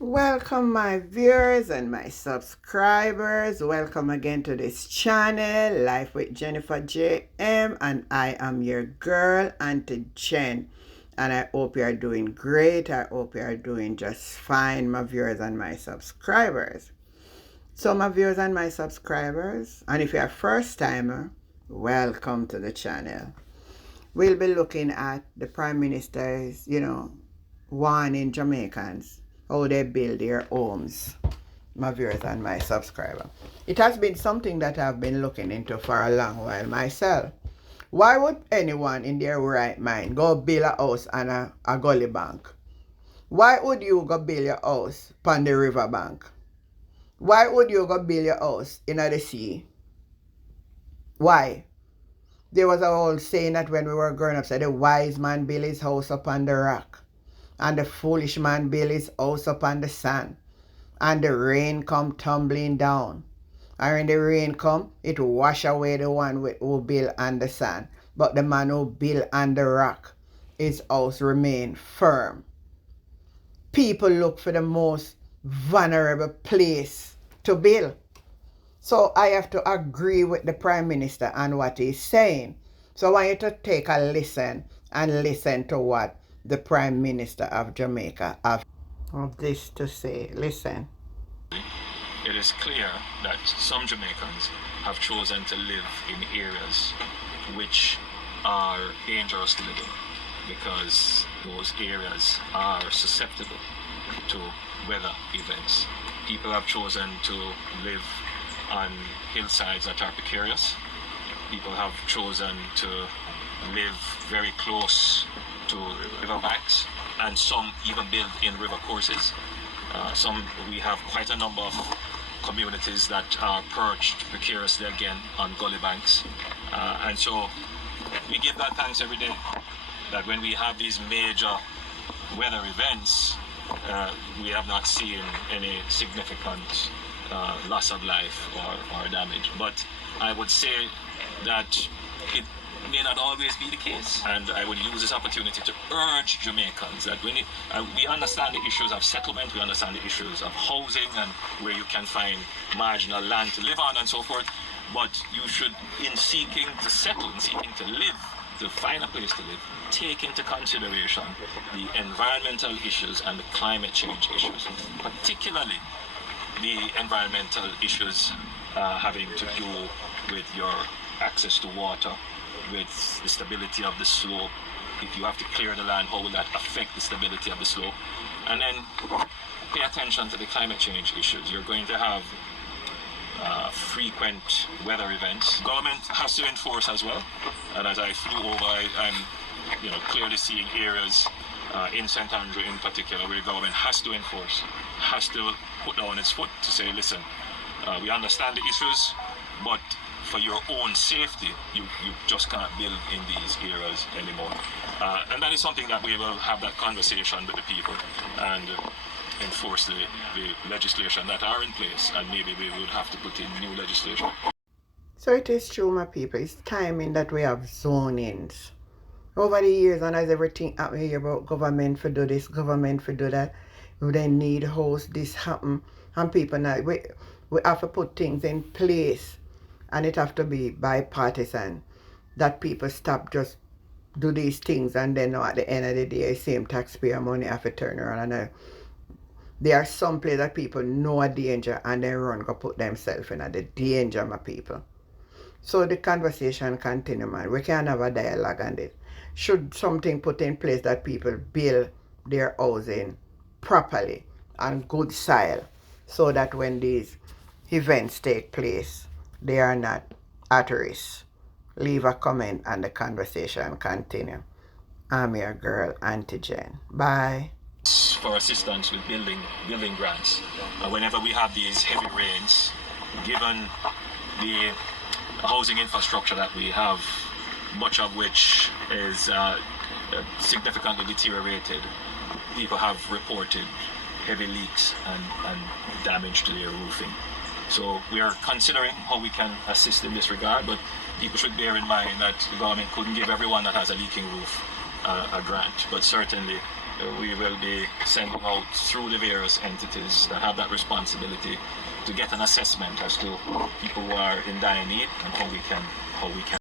Welcome my viewers and my subscribers. Welcome again to this channel, Life with Jennifer JM, and I am your girl, Auntie Jen. And I hope you are doing great. I hope you are doing just fine, my viewers and my subscribers. So my viewers and my subscribers, and if you're a first timer, welcome to the channel. We'll be looking at the Prime Minister's, warning Jamaicans how they build their homes, my viewers and my subscriber. It has been something that I've been looking into for a long while myself. Why would anyone in their right mind go build a house on a gully bank? Why would you go build your house on the river bank? Why would you go build your house in the sea? Why? There was a old saying that when we were growing up, said the wise man built his house upon the rock, and the foolish man built his house upon the sand, and the rain come tumbling down. And when the rain come, it wash away the one who built on the sand. But the man who built on the rock, his house remain firm. People look for the most vulnerable place to build. So I have to agree with the Prime Minister and what he's saying. So I want you to take a listen and listen to what the Prime Minister of Jamaica have of this to say. Listen. It is clear that some Jamaicans have chosen to live in areas which are dangerous to live in because those areas are susceptible to weather events. People have chosen to live on hillsides that are precarious. People have chosen to live very close to river banks, and some even build in river courses. We have quite a number of communities that are perched precariously again on gully banks, and so we give God thanks every day that when we have these major weather events, we have not seen any significant loss of life or damage. But I would say that it may not always be the case, and I would use this opportunity to urge Jamaicans that we understand the issues of settlement, we understand the issues of housing and where you can find marginal land to live on and so forth, but you should, in seeking to settle, in seeking to live, to find a place to live, take into consideration the environmental issues and the climate change issues, particularly the environmental issues having to do with your access to water, with the stability of the slope. If you have to clear the land, how will that affect the stability of the slope? And then pay attention to the climate change issues. You're going to have frequent weather events. Government has to enforce as well. And as I flew over, I'm clearly seeing areas in St. Andrew in particular where government has to enforce, has to put down its foot to say, listen, we understand the issues, but for your own safety, you just can't build in these areas anymore. And that is something that we will have that conversation with the people and enforce the legislation that are in place, and maybe we would have to put in new legislation. So it is true, my people. It's timing that we have zonings. Over the years, and as everything happened here about government for do this, government for do that, we then need house, this happen, and people now, we have to put things in place, and it have to be bipartisan, that people stop just do these things, and then at the end of the day, same taxpayer money have to turn around, and there are some places that people know a danger, and they run go put themselves in the danger, my people. So the conversation continue, man. We can have a dialogue on this. Should something put in place that people build their housing properly on good soil, so that when these events take place, they are not at risk? Leave a comment and the conversation continue. I'm your girl, Auntie Jen. Bye. For assistance with building grants. Whenever we have these heavy rains, given the housing infrastructure that we have, much of which is significantly deteriorated, people have reported heavy leaks and damage to their roofing. So we are considering how we can assist in this regard, but people should bear in mind that the government couldn't give everyone that has a leaking roof a grant, but certainly we will be sending out through the various entities that have that responsibility to get an assessment as to people who are in dire need and how we can